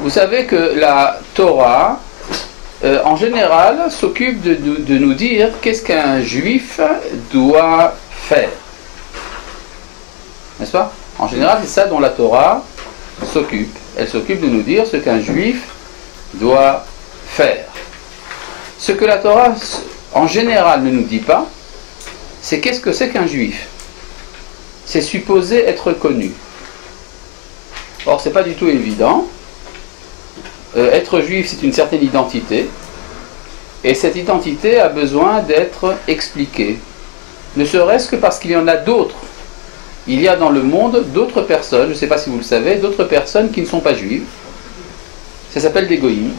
Vous savez que la Torah, en général, s'occupe de nous dire qu'est-ce qu'un juif doit faire. N'est-ce pas? En général, c'est ça dont la Torah s'occupe. Elle s'occupe de nous dire ce qu'un juif doit faire. Ce que la Torah, en général, ne nous dit pas, c'est qu'est-ce que c'est qu'un juif. C'est supposé être connu. Or, c'est pas du tout évident. Être juif, c'est une certaine identité. Et cette identité a besoin d'être expliquée. Ne serait-ce que parce qu'il y en a d'autres. Il y a dans le monde d'autres personnes, je ne sais pas si vous le savez, d'autres personnes qui ne sont pas juives. Ça s'appelle des goïms.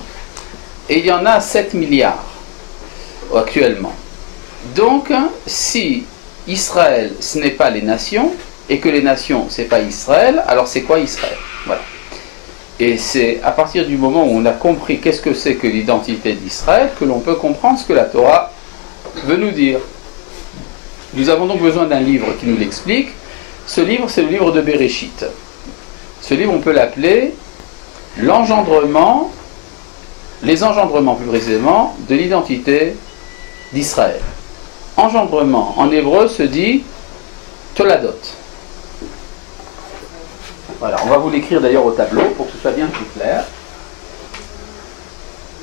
Et il y en a 7 milliards actuellement. Donc, si Israël, ce n'est pas les nations, et que les nations, ce n'est pas Israël, alors c'est quoi Israël? Voilà. Et c'est à partir du moment où on a compris qu'est-ce que c'est que l'identité d'Israël que l'on peut comprendre ce que la Torah veut nous dire. Nous avons donc besoin d'un livre qui nous l'explique. Ce livre, c'est le livre de Bereshit. Ce livre, on peut l'appeler l'engendrement, les engendrements plus précisément, de l'identité d'Israël. Engendrement, en hébreu, se dit Toladot. Voilà, on va vous l'écrire d'ailleurs au tableau pour que ce soit bien plus clair.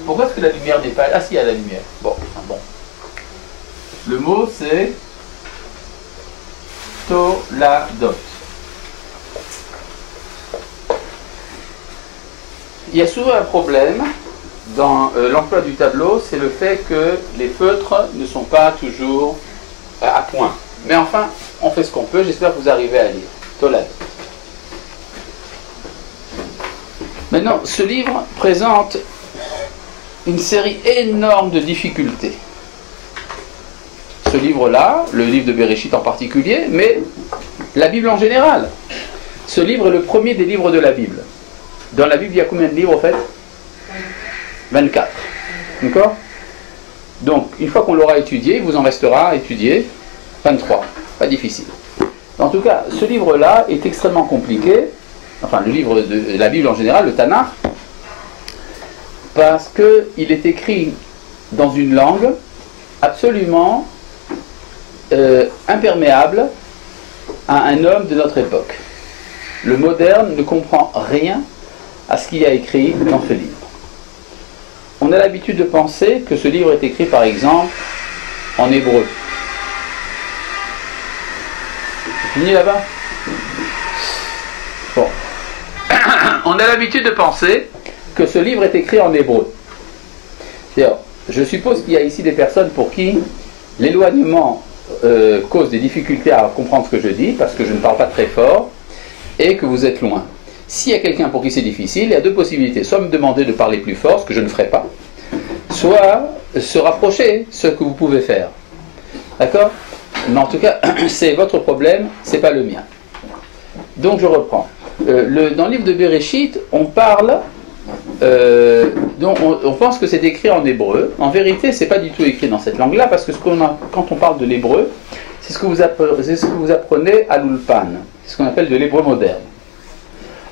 Pourquoi est-ce que la lumière n'est pas... Ah si, il y a la lumière. Bon. Le mot, c'est Toladot. Il y a souvent un problème dans l'emploi du tableau, c'est le fait que les feutres ne sont pas toujours à point. Mais enfin, on fait ce qu'on peut, j'espère que vous arrivez à lire. Toladot. Maintenant, ce livre présente une série énorme de difficultés. Ce livre-là, le livre de Bereshit en particulier, mais la Bible en général. Ce livre est le premier des livres de la Bible. Dans la Bible, il y a combien de livres en fait? 24. D'accord? Donc, une fois qu'on l'aura étudié, il vous en restera à étudier 23. Pas difficile. En tout cas, ce livre-là est extrêmement compliqué. Enfin, le livre de la Bible en général, le Tanakh, parce qu'il est écrit dans une langue absolument imperméable à un homme de notre époque. Le moderne ne comprend rien à ce qu'il y a écrit dans ce livre. On a l'habitude de penser que ce livre est écrit par exemple en hébreu. C'est fini là-bas? Bon. On a l'habitude de penser que ce livre est écrit en hébreu. D'ailleurs, je suppose qu'il y a ici des personnes pour qui l'éloignement cause des difficultés à comprendre ce que je dis, parce que je ne parle pas très fort, et que vous êtes loin. S'il y a quelqu'un pour qui c'est difficile, il y a deux possibilités. Soit me demander de parler plus fort, ce que je ne ferai pas, soit se rapprocher, ce que vous pouvez faire. D'accord? Mais en tout cas, c'est votre problème, c'est pas le mien. Donc je reprends. Dans le livre de Bereshit, on parle, on pense que c'est écrit en hébreu. En vérité, c'est pas du tout écrit dans cette langue-là, parce que quand on parle de l'hébreu, c'est ce que vous apprenez à l'Ulpan. C'est ce qu'on appelle de l'hébreu moderne.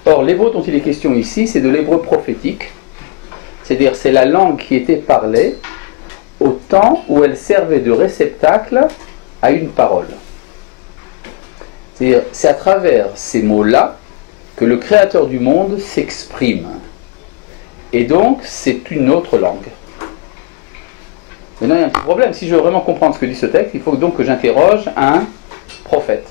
Or, l'hébreu dont il est question ici, c'est de l'hébreu prophétique. C'est-à-dire, c'est la langue qui était parlée au temps où elle servait de réceptacle à une parole. C'est-à-dire, c'est à travers ces mots-là que le créateur du monde s'exprime. Et donc, c'est une autre langue. Maintenant, il y a un petit problème. Si je veux vraiment comprendre ce que dit ce texte, il faut donc que j'interroge un prophète.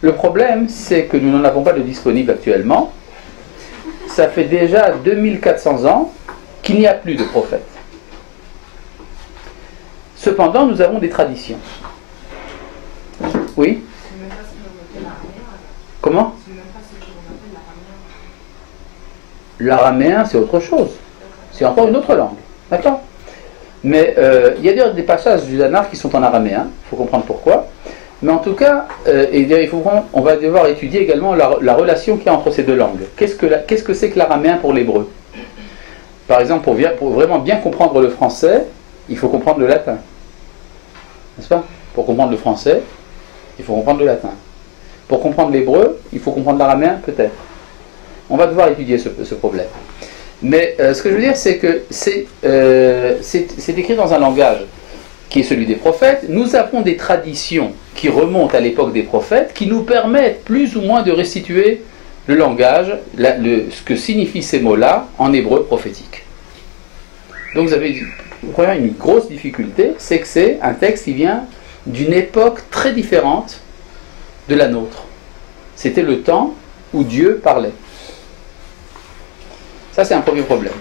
Le problème, c'est que nous n'en avons pas de disponible actuellement. Ça fait déjà 2400 ans qu'il n'y a plus de prophète. Cependant, nous avons des traditions. Oui? Comment? L'araméen, c'est autre chose. C'est encore une autre langue. D'accord? Mais il y a des passages du Tanakh qui sont en araméen. Il faut comprendre pourquoi. Mais en tout cas, on va devoir étudier également la relation qu'il y a entre ces deux langues. Qu'est-ce que c'est que l'araméen pour l'hébreu? Par exemple, pour vraiment bien comprendre le français, il faut comprendre le latin. N'est-ce pas? Pour comprendre le français, il faut comprendre le latin. Pour comprendre l'hébreu, il faut comprendre l'araméen, peut-être. On va devoir étudier ce problème. Mais ce que je veux dire, c'est que c'est écrit dans un langage qui est celui des prophètes. Nous avons des traditions qui remontent à l'époque des prophètes, qui nous permettent plus ou moins de restituer le langage, ce que signifient ces mots-là en hébreu prophétique. Donc vous avez une grosse difficulté, c'est que c'est un texte qui vient d'une époque très différente de la nôtre. C'était le temps où Dieu parlait. Ça, c'est un premier problème.